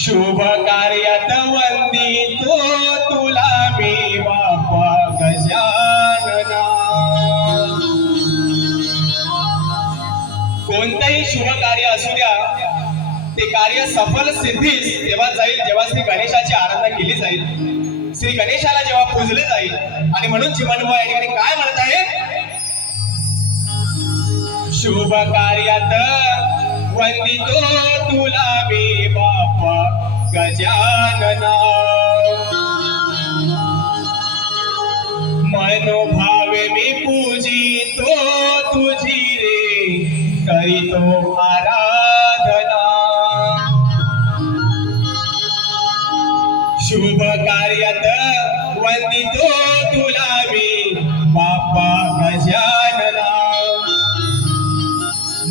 शुभ कार्यात वंदितो तुला मी बाप्पा गजानना। कोणतंही शुभ कार्य असू द्या, ते कार्य सफल सिद्धीस तेव्हा जाईल जेव्हा श्री गणेशाची आराधना केली जाईल, श्री गणेशाला जेव्हा पूजले जाईल। आणि म्हणून चिमणबुवा या ठिकाणी काय म्हणत आहे? शुभ कार्यात वंदितो तुला मी बाप्पा गजानना। मनोभावे मी पूजितो तुझी रे करीतो आराधना। शुभ कार्यात वंदितो तुला मी बाप्पा गजानना।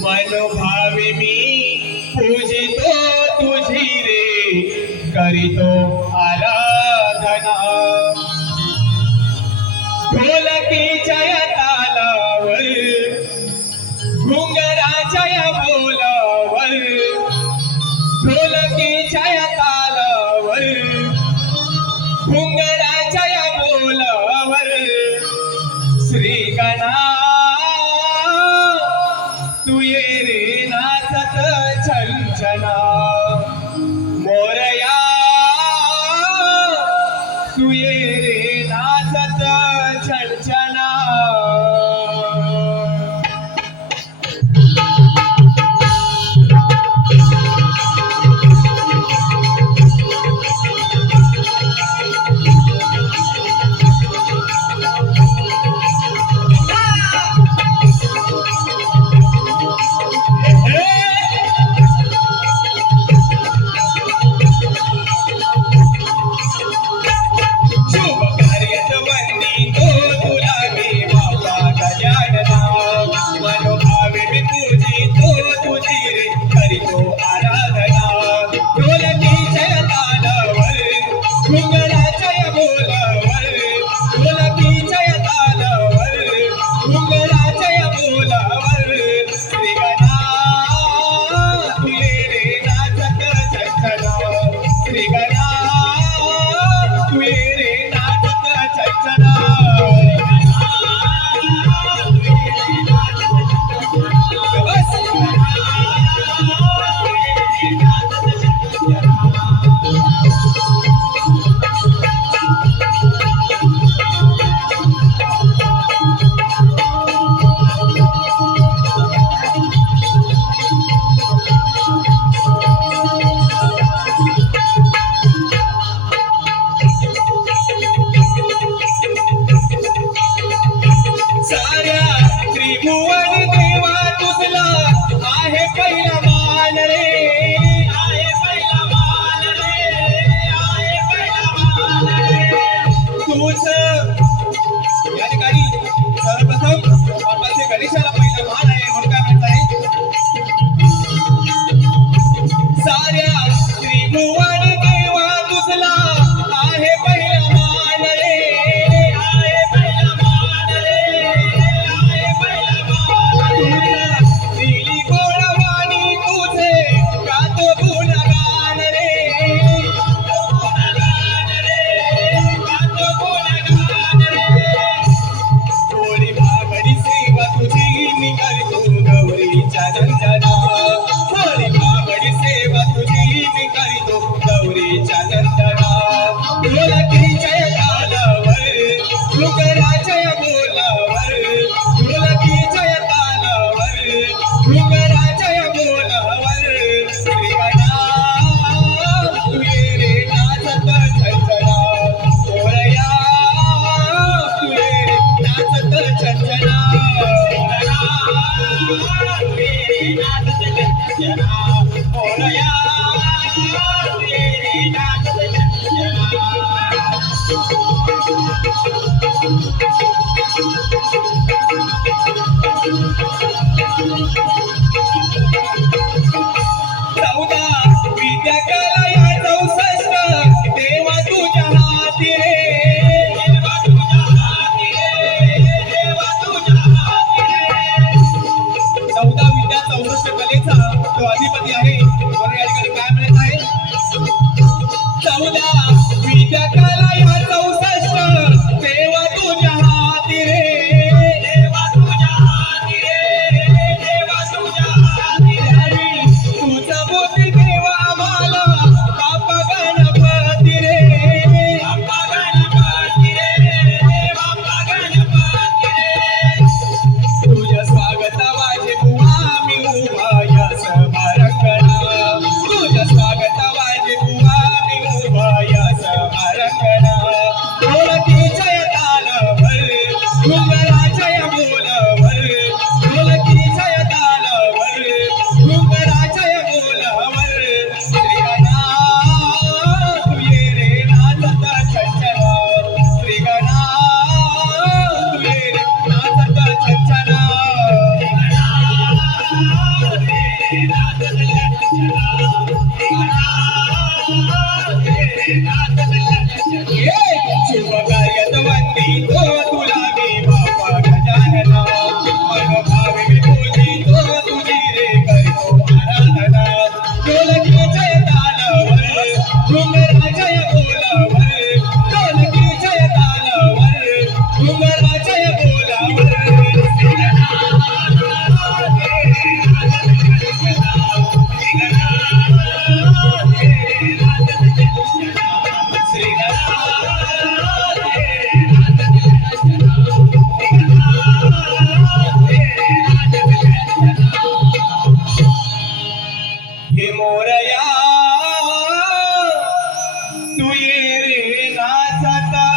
मनोभावे मी पूजितो तुझी रे करीतो आराधना। ढोलकीच्या तालावर घुंगराच्या बोलावर, ढोलकीच्या तालावर घुंगराच्या बोलावर श्री गणा तू ये रे नाचत छंछना। मोरया तू ये रे नाचत छंछना। तो अधिपती आहे. या ठिकाणी काय म्हणत आहे? शुभ कार्यात वंदी तो तुला मी बाबा गजानना मनोभावे मी पूजितो तुझी रे करतो आराधना ढोलकीच्या तालावर घुंगराच्या बोलावर ढोलकीच्या तालावर घुंगराच्या बोलावर हे मोरया तू ये रे नाचता